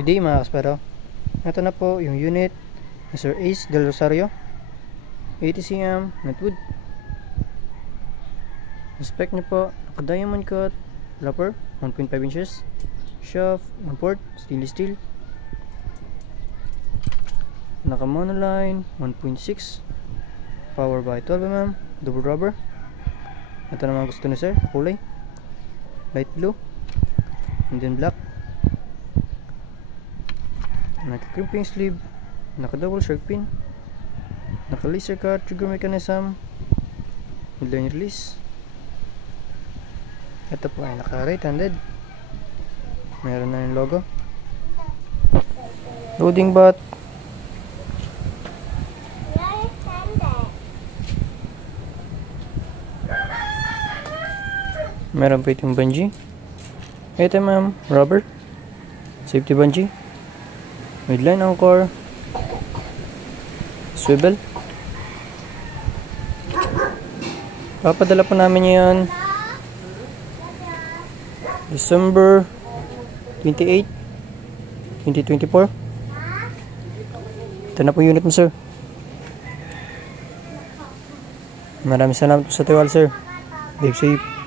Good day mga kaspero. Ito na po yung unit ni Sir Ace Del Rosario 80cm nutwood. Spec nyo po, naka diamond cut upper 1.5 inches, shaft 1 port stainless steel, naka monoline 1.6, power by 12mm, double rubber. Ito naman gusto ni sir, kulay light blue and then black. Naka crimping sleeve, naka double shark pin, naka laser cut trigger mechanism, midline release. Ito po ay naka right handed, meron na yung logo, loading bat, meron pa itong bungee. Ito ma'am, rubber safety bungee, midline anchor, swivel. Papadala po namin yan December 28, 2024. Ito na po unit mo sir. Maraming salamat po sa tiwala sir. Live safe.